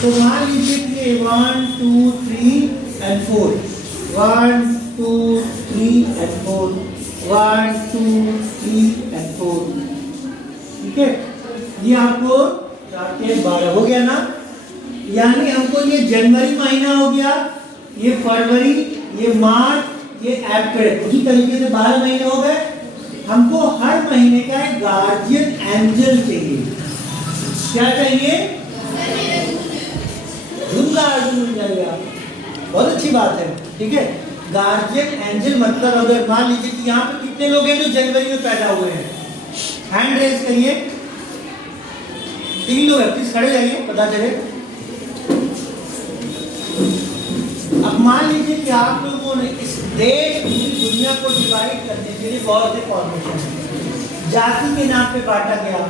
तो मान लीजिए कि ये 1 2 3 and 4, 1 2 3 and 4, 1 2 3 and 4, ठीक है। ये आपको 4 के 12 हो गया ना, यानी हमको ये जनवरी महीना हो गया, ये फरवरी, ये मार्च, ये अप्रैल, उसी तरीके से 12 महीने हो गए। हमको हर महीने का एक गार्जियन एंजल चाहिए। क्या चाहिए? धुन का अर्जुन मिल जाएगा, बहुत अच्छी बात है, ठीक है। गार्जियन एंजल मतलब अगर मान लीजिए कि यहाँ पे कितने लोग हैं जो जनवरी में पैदा हुए हैं, हैंड रेज करिए। 3 लोग हैं, प्लीज खड़े जाइए, पता चले। अब मान लीजिए कि आप लोगों ने इस देश की दुनिया को डिवाइड करने के लिए बहुत से फॉर्मेशन है, जाति के नाम पे बांटा गया,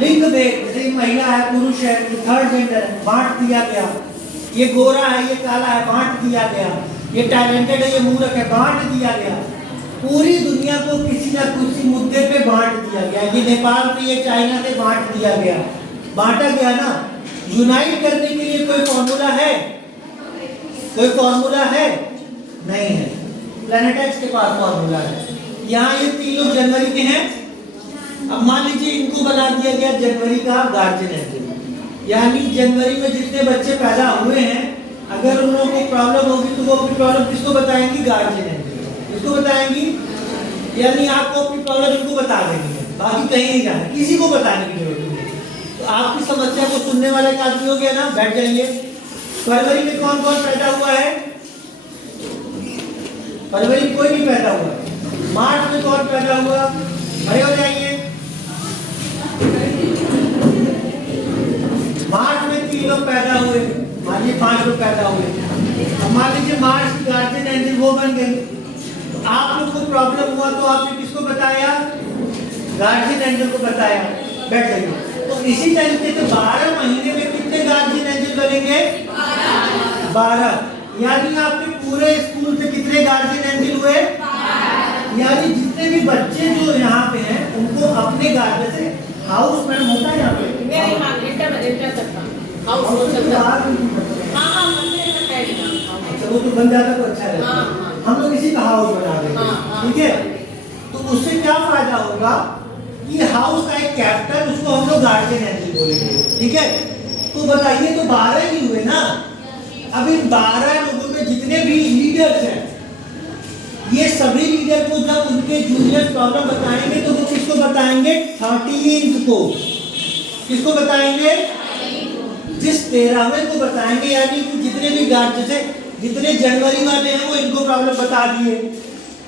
लिंग भेद, जैसे महिला है पुरुष है, थर्ड जेंडर है, बांट दिया गया, ये गोरा है ये काला है, बांट दिया गया, ये टैलेंटेड है ये मूर्ख है, बांट दिया गया। पूरी दुनिया को किसी न किसी मुद्दे पे बांट दिया गया। ये नेपाल से ये चाइना से बांट दिया गया, बांटा गया ना। यूनाइट करने के लिए कोई फॉर्मूला है? कोई फॉर्मूला है? नहीं है। प्लैनेट एक्स के पास फॉर्मूला है। यहाँ ये 3 लोग जनवरी के हैं, अब मान लीजिए इनको बना दिया गया जनवरी का गार्जियन एंजल, यानी जनवरी में जितने बच्चे पैदा हुए हैं अगर उन लोगों को प्रॉब्लम होगी तो वो अपनी प्रॉब्लम किसको बताएंगी? Guardian angel. किसको बताएंगी? यानी आपको अपनी प्रॉब्लम इनको बता देंगे, बाकी कहीं नहीं जाना, किसी को बताने की जरूरत नहीं। तो आपकी समस्या को सुनने वाला एक आदमी हो गया ना, बैठ जाइए। फरवरी में कौन कौन पैदा हुआ है? फरवरी कोई नहीं पैदा हुआ। मार्च में कौन पैदा हुआ? खड़े हो जाइए। मार्च में 3 लोग पैदा हुए, मान लीजिए 5 लोग पैदा हुए। अब मान लीजिए मार्च की गार्जियन एंजल वो बन गई, तो आप लोग को प्रॉब्लम हुआ तो आपने किसको बताया? गार्जियन एंजल को बताया। बैठ जाइए। तो इसी तरीके से 12 महीने में कितने गार्जियन एंजल बनेंगे? 12। यानी आपके पूरे स्कूल से कितने गार्जियन एंजल हुए? यानी जितने भी बच्चे जो यहाँ पे हैं उनको अपने गार्जियन से हाउस मैडम होता है यहाँ पे? मेरी मां इंटर सकता हाउस हो सकता हां मंदिर में है। अच्छा वो तो बन जाता तो अच्छा रहता। हम लोग इसी का हाउस बना देंगे, ठीक है। तो उससे क्या फायदा होगा कि हाउस का एक कैप्टन, उसको हम लोग गार्जियन एंजल बोलेंगे, ठीक है। तो बताइए तो 12 ही हुए ना। अब इन 12 लोगों में जितने भी लीडर्स हैं, ये सभी लीडर को जब उनके जूनियर प्रॉब्लम बताएंगे तो वो किसको बताएंगे? 13 को। किसको बताएंगे? जिस 13वें को बताएंगे। यानी कि जितने भी गार्जियन से जितने जनवरी वाले हैं वो इनको प्रॉब्लम बता दिए,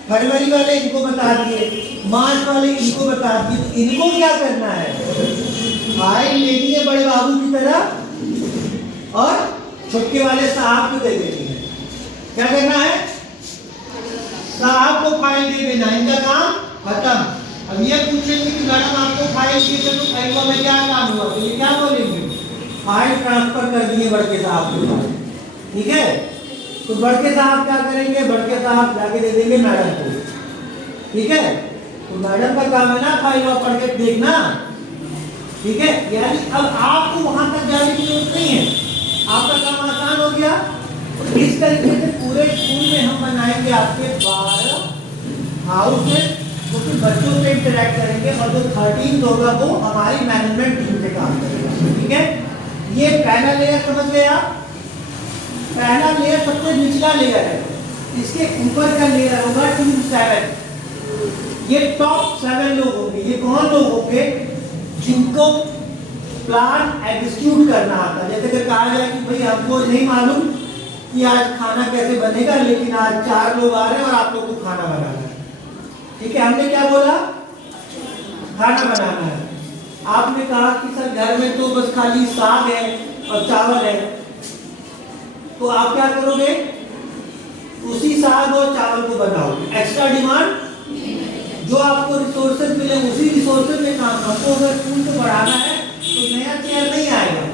फरवरी वाले इनको बता दिए, मार्च वाले इनको बता दिए। तो इनको क्या करना है? फाइल लेनी है बड़े बाबू की तरह और छुटके वाले साहब को दे देनी है। क्या करना है? साहब को फाइल दे देना, इनका काम खत्म। अब ये पूछेंगे कि मैडम आपको फाइल दी तो फाइल में क्या काम हुआ, तो ये क्या बोलेंगे? फाइल ट्रांसफर कर दिए बड़के साहब के पास, ठीक है। तो बड़के साहब क्या करेंगे? बड़के साहब जाके दे देंगे मैडम को, ठीक है। तो मैडम का काम है ना फाइल पढ़ के देखना, ठीक है। यानी अब आपको वहां तक जाने की जरूरत नहीं है, आपका काम आसान हो गया। तो इस तरीके से पूरे स्कूल में हम बनाएंगे आपके 12 हाउस है, तो फिर बच्चों से इंटरेक्ट करेंगे और जो 13 होगा वो हमारी मैनेजमेंट टीम से काम करेगा, ठीक है। ये पहला लेयर समझ गए आप? पहला लेयर सबसे निचला लेयर है, इसके ऊपर का लेयर होगा टीम 7। ये टॉप 7 लोग होंगे। ये कौन लोग होंगे? जिनको प्लान एग्जीक्यूट करना आता है। जैसे कि कहा जाए कि भाई हमको नहीं मालूम कि आज खाना कैसे बनेगा, लेकिन आज 4 लोग आ रहे हैं और आप लोगों को खाना बनाना है, ठीक है। हमने क्या बोला? खाना बनाना है। आपने कहा कि सर घर में तो बस खाली साग है और चावल है, तो आप क्या करोगे? उसी साग और चावल को बनाओगे। एक्स्ट्रा डिमांड जो आपको रिसोर्सेज मिले उसी रिसोर्सेज में काम करो। अगर स्कूल को बढ़ाना है तो नया चेयर नहीं आएगा,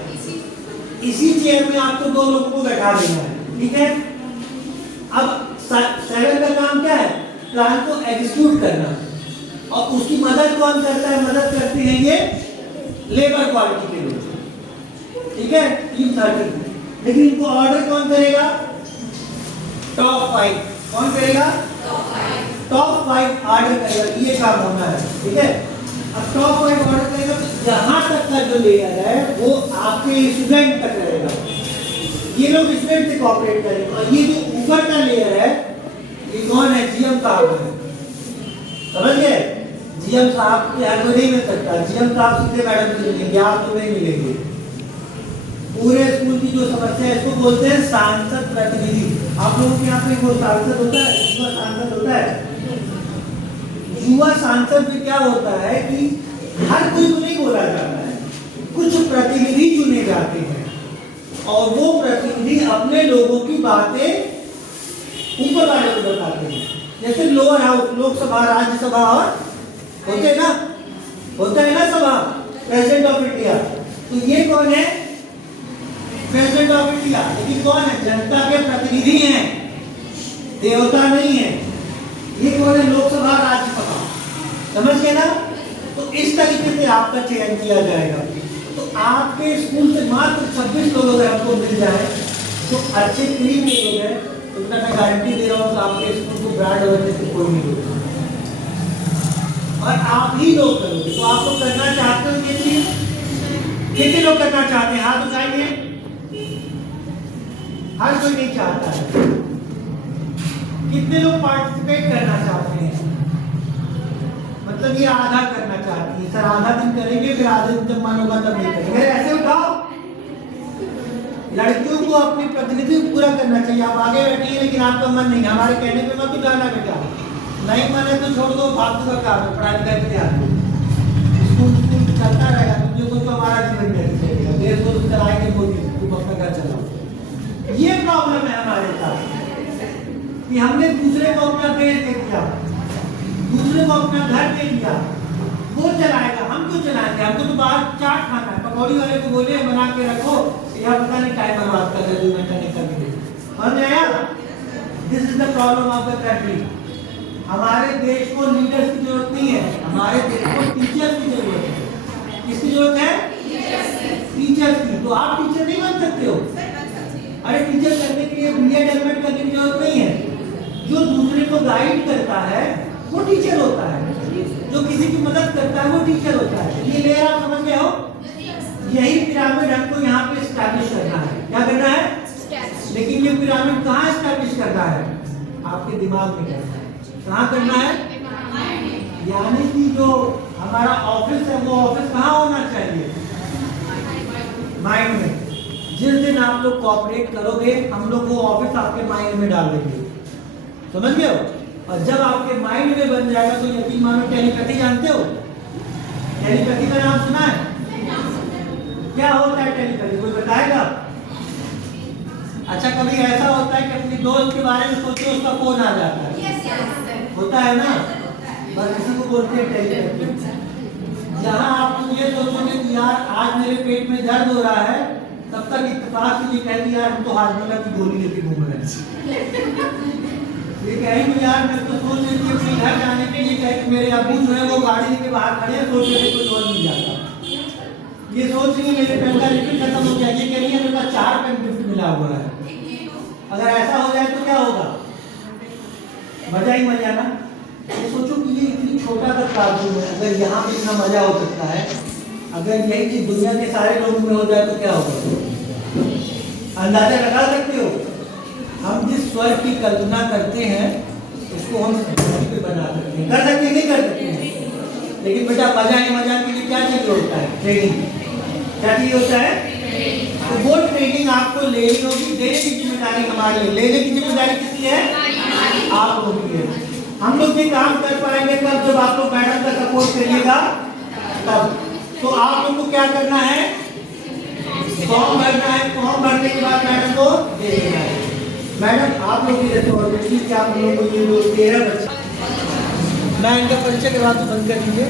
इसी चेयर में आपको 2 लोगों को बैठा देना है, ठीक है। अब 7 का काम क्या है? प्लान को एग्जीक्यूट करना। और उसकी मदद कौन करता है? मदद करते हैं ये लेबर क्वालिटी के लोग, ठीक है, टीम 30। लेकिन इनको ऑर्डर कौन करेगा? टॉप 5। कौन करेगा? टॉप 5 ऑर्डर करेगा, ये काम होना है, ठीक है। अब टॉप 5 ऑर्डर करेगा तो यहाँ तक का जो लेयर है वो आपके स्टूडेंट तक रहेगा, ये लोग स्टूडेंट से कोऑपरेट करेंगे। और ये जो ऊपर का लेयर है ये कौन है? जीएम साहब है, समझ गए? जीएम साहब के हर कोई नहीं मिल सकता, जीएम साहब सीधे मैडम से मिलेंगे, आप तो नहीं मिलेंगे। पूरे स्कूल की जो समस्या है इसको बोलते हैं सांसद प्रतिनिधि। आप लोगों के यहाँ पे वो सांसद होता है, युवा सांसद होता है। युवा सांसद में क्या होता है कि हर कोई को नहीं बोला जाता है, कुछ प्रतिनिधि चुने जाते हैं और वो प्रतिनिधि अपने लोगों की बातें ऊपर वाले को बताते हैं। जैसे लोअर हाउस, लोकसभा, राज्यसभा और होते हैं ना, होता है ना सभा, प्रेसिडेंट ऑफ इंडिया। तो ये कौन है? President of India. लेकिन कौन है? जनता के प्रतिनिधि हैं, देवता नहीं है। ये कौन है? लोकसभा, राज्यसभा, समझ गए ना? तो इस तरीके से आपका चयन किया जाएगा। तो आपके स्कूल से मात्र 26 लोग अगर आपको मिल जाए तो अच्छे क्लीन लोग हैं, तो मैं गारंटी दे रहा हूँ कि आपके स्कूल को ब्रांड बनने से कोई नहीं रोकेगा और आप ही लोग करोगे। तो आप लोग करना चाहते हो ये चीज? कितने लोग करना चाहते हैं? हाथ उठाइए। हर कोई नहीं चाहता है। कितने लोग पार्टिसिपेट करना चाहते हैं? मतलब ये आधा करना चाहती है, सर आधा दिन करेंगे फिर आधे दिन जब मन होगा तब नहीं करेंगे। ऐसे उठाओ। लड़कियों को अपनी प्रतिनिधि पूरा करना चाहिए। आप आगे बैठिए लेकिन आपका मन नहीं, हमारे कहने पे मत उठाना बेटा, नहीं मन है तो छोड़ दो, फालतू का काम है, पढ़ाई लिखाई पे ध्यान दो। स्कूल चलता रहेगा, तुम लोगों को हमारा जीवन कैसे चलेगा? देश को चलाएंगे मोदी, तुम अपना घर चलाओ। ये प्रॉब्लम है हमारे साथ कि हमने दूसरे को अपना देश दे दिया, दूसरे को अपना घर दे दिया, वो चलाएगा, हम क्यों चलाएंगे? हमको तो बाहर चाट खाना है। पकौड़ी वाले को बोले बना के रखो, या पता नहीं टाइम बर्बाद कर रहे, 2 घंटा निकल गए। समझ आया? This is the problem of the country. हमारे देश को लीडर्स की जरूरत नहीं है, हमारे देश को टीचर्स की जरूरत है। किसकी जरूरत है? टीचर्स की। तो आप टीचर नहीं बन सकते हो? अरे टीचर करने के लिए बीएड एमएड करने की जरूरत नहीं है। जो दूसरे को गाइड करता है वो टीचर होता है, जो किसी की मदद करता है वो टीचर होता है। ये लेयर आप समझ गए हो? यही पिरामिड हमको यहाँ पे एस्टैब्लिश करना है। क्या करना है? लेकिन ये पिरामिड कहाँ एस्टैब्लिश करना है? आपके दिमाग में करना है। कहाँ करना है? यानी कि जो हमारा ऑफिस है वो ऑफिस कहाँ होना चाहिए? माइंड में। जिस दिन आप लोग कोऑपरेट करोगे हम लोग वो ऑफिस आपके माइंड में डाल देंगे, समझ गए हो? और जब आपके माइंड में बन जाएगा तो यकीन मानो, टेलीपैथी जानते हो? टेलीपैथी का नाम सुना है? क्या होता है टेलीपैथी? कोई बताएगा? अच्छा, कभी ऐसा होता है कि अपनी दोस्त के बारे में सोचो उसका फोन आ जाता है? होता है ना? बस इसी को बोलते हैं टेलीपैथी। जहाँ आप लोग ये सोचोगे कि यार आज मेरे पेट में दर्द हो रहा है, तब तक इत्तेफाक से ये कह दिया यार हम तो हाजमा की गोली लेके घूम रहे हैं। ये कहेंगे यार मैं तो सोच रही थी अपने घर जाने के लिए, कहे कि मेरे अब्बू जो है वो गाड़ी के बाहर खड़े हैं, सोच रहे थे कुछ और मिल जाता। ये सोच रही है मेरे पेन का रिफिल खत्म हो गया, ये कह रही है मेरे पास 4 पेन गिफ्ट मिला हुआ है। अगर ऐसा हो जाए तो क्या होगा? मजा ही मजा ना। ये सोचो कि ये इतनी छोटा सा कार्टून है, अगर यहाँ पे इतना मजा हो सकता है, अगर यही चीज दुनिया के सारे लोगों में हो जाए तो क्या होगा? अंदाजा लगा सकते हो? हम जिस स्वर्ग की कल्पना करते हैं उसको हम धरती पे बना सकते हैं। कर सकते हैं? नहीं कर सकते हैं। लेकिन बेटा मजा ही मजा के लिए क्या चाहिए होता है? ट्रेनिंग। क्या चाहिए होता है? तो वो ट्रेनिंग आपको लेनी होगी, देने की जिम्मेदारी हमारी है। लेने की जिम्मेदारी किसकी है? आप लोगों की है। हम लोग ये काम कर पाएंगे तब जब आप लोग मैडम का सपोर्ट करिएगा तब। तो आप लोग को क्या करना है? फॉर्म भरना है। फॉर्म भरने के बाद मैडम को दे देना है। मैडम आप लोग की रिस्पॉन्सिबिलिटी क्या? आप लोगों को ये 13 बच्चे, मैं इनका परिचय करवा तो बंद कर दीजिए।